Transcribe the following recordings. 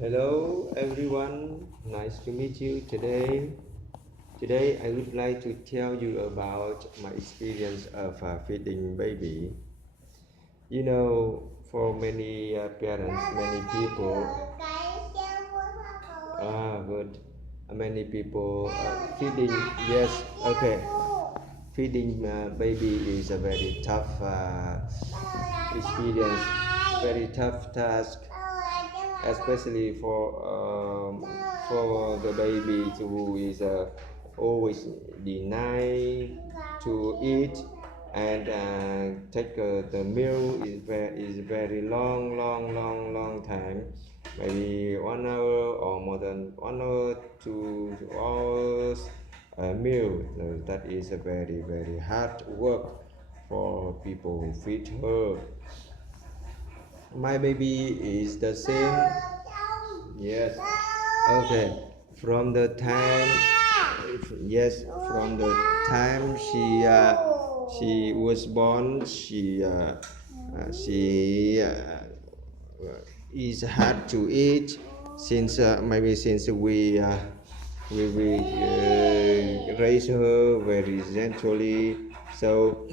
Hello everyone, nice to meet you today. Today I would like to tell you about my experience of feeding baby. For many parents, many people, good. Many people feeding. Yes, okay. Feeding baby is a very tough experience, very tough task, especially for the baby who is always deny to eat and take the meal is very long time, maybe 1 hour or more than 1 hour to 2 hours a meal. So that is a very hard work for people who feed her. My baby is the same. Yes. Okay. From the time, yes, from the time she was born, she is hard to eat since maybe since we raise her very gently. So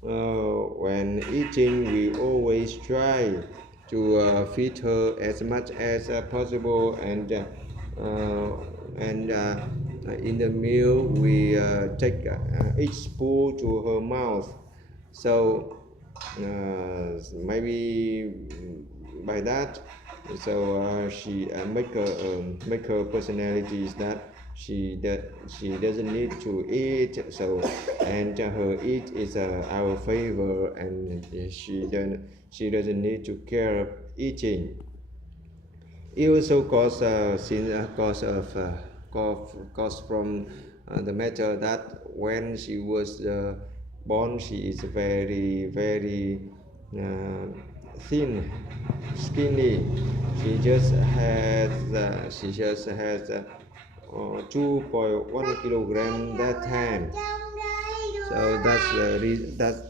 when eating, we always try to feed her as much as possible, and in the meal we take each spoon to her mouth. So maybe by that, so she make her personalities that she doesn't need to eat. So and her eat is our favor, and she doesn't need to care of eating. It also cause from the matter that when she was born, she is very uh, thin, skinny. She just has 2.1 kilogram that time. So that's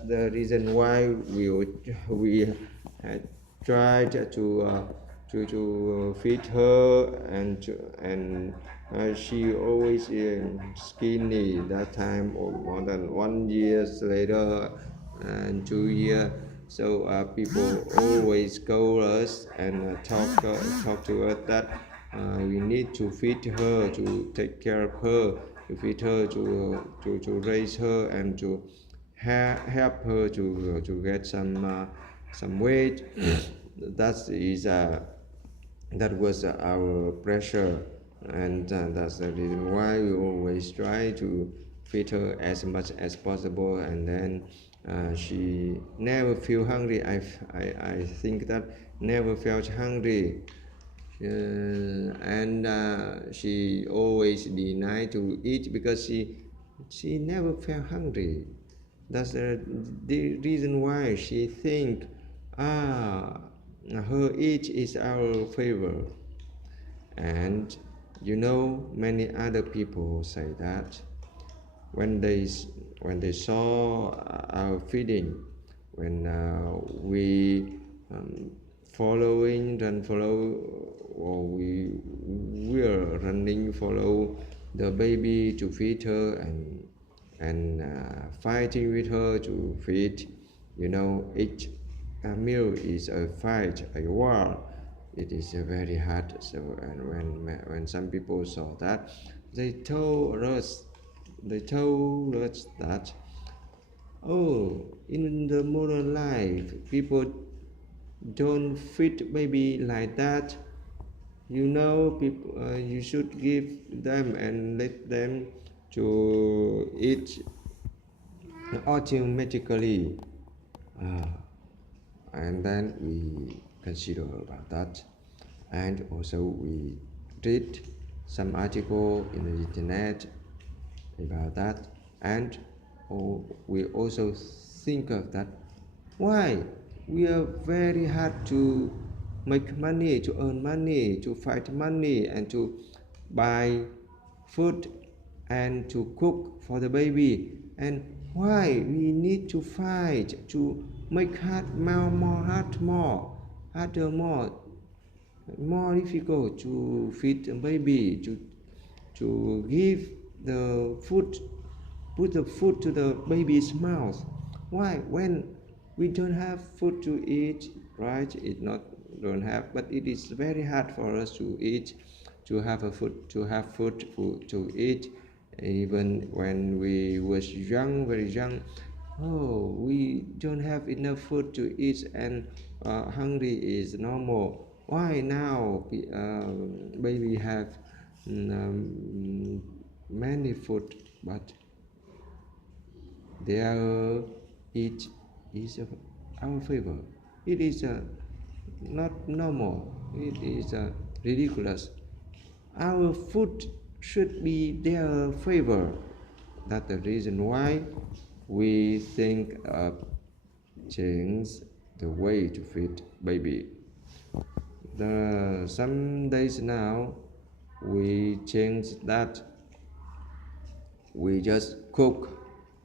the reason why we had tried to feed her, and she always skinny that time, or more than 1 year later and 2 years. So people always call us and talk to us that we need to feed her, to take care of her, to feed her, to raise her, and to help her to get some weight. that is that was our pressure, and that's the reason why we always try to feed her as much as possible, and then she never feel hungry. I think that never felt hungry, and she always denied to eat because she never felt hungry. That's the reason why she think her eat is our favor. And many other people say that when they saw our feeding, when we following and follow, or we were running follow the baby to feed her, and fighting with her to feed. Each meal is a fight, a war. It is very hard. So, and when some people saw that, they told us that, in the modern life, people don't feed baby like that. People, you should give them and let them to eat automatically. And then we consider about that, and also we read some article in the internet about that, and we also think of that, why we are very hard to make money, to earn money, to find money, and to buy food and to cook for the baby, and why we need to fight to make harder more, more difficult to feed a baby, to give the food, put the food to the baby's mouth. Why? When we don't have food to eat, right? It not don't have, but it is very hard for us to eat, to have a food, to have food to eat. Even when we was young, very young, oh, we don't have enough food to eat, and hungry is normal. Why now baby have many food, but their eat is our favor. It is not normal. It is ridiculous. Our food should be their favor. That's the reason why we think of change the way to feed baby. Some days now we change that. We just cook,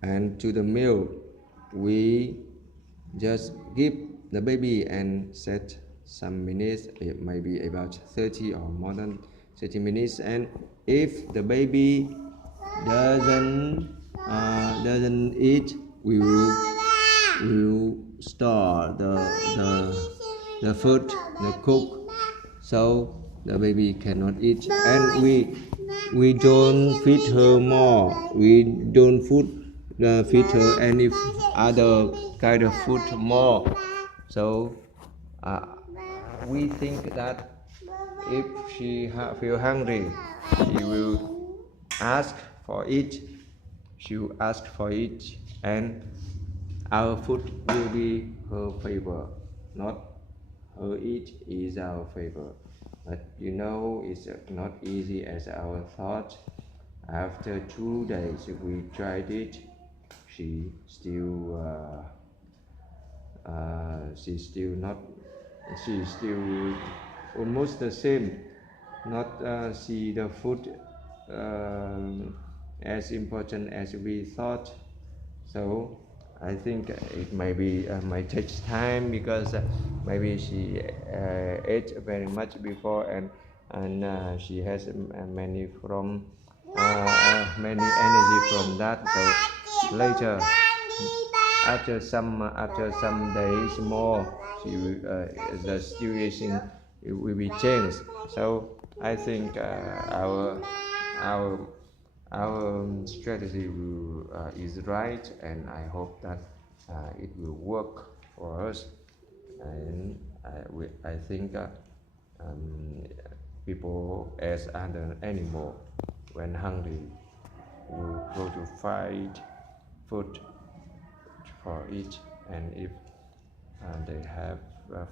and to the meal we just give the baby and set some minutes, it may be about 30 or more than 30 minutes, and if the baby doesn't eat, we will store the food, the cook, so the baby cannot eat, and we don't feed her more. We don't feed her any other kind of food more. So we think that if she feel hungry, she will ask for it. She will ask for it, and our food will be her favor, not her eat is our favor. But you know, it's not easy as our thought. After 2 days we tried it, she still she's still almost the same, not see the food as important as we thought. So I think it might take time, because maybe she ate very much before, and she has many energy from that. So later, after some days more, the situation will be changed. So I think our strategy is right, and I hope that it will work for us. And I think people as other animal, when hungry, will go to find food for it, and if they have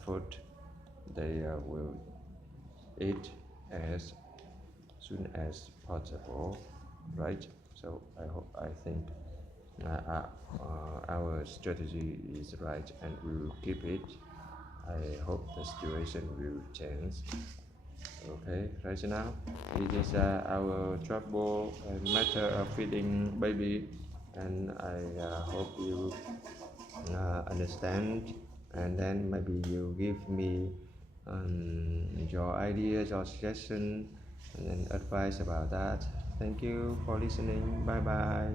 food, they will eat as soon as possible, right? So I think our strategy is right, and we will keep it. I hope the situation will change. Okay, right now it is our trouble and matter of feeding baby, and I hope you understand, and then maybe you give me your ideas or suggestion and advice about that. Thank you for listening. Bye bye.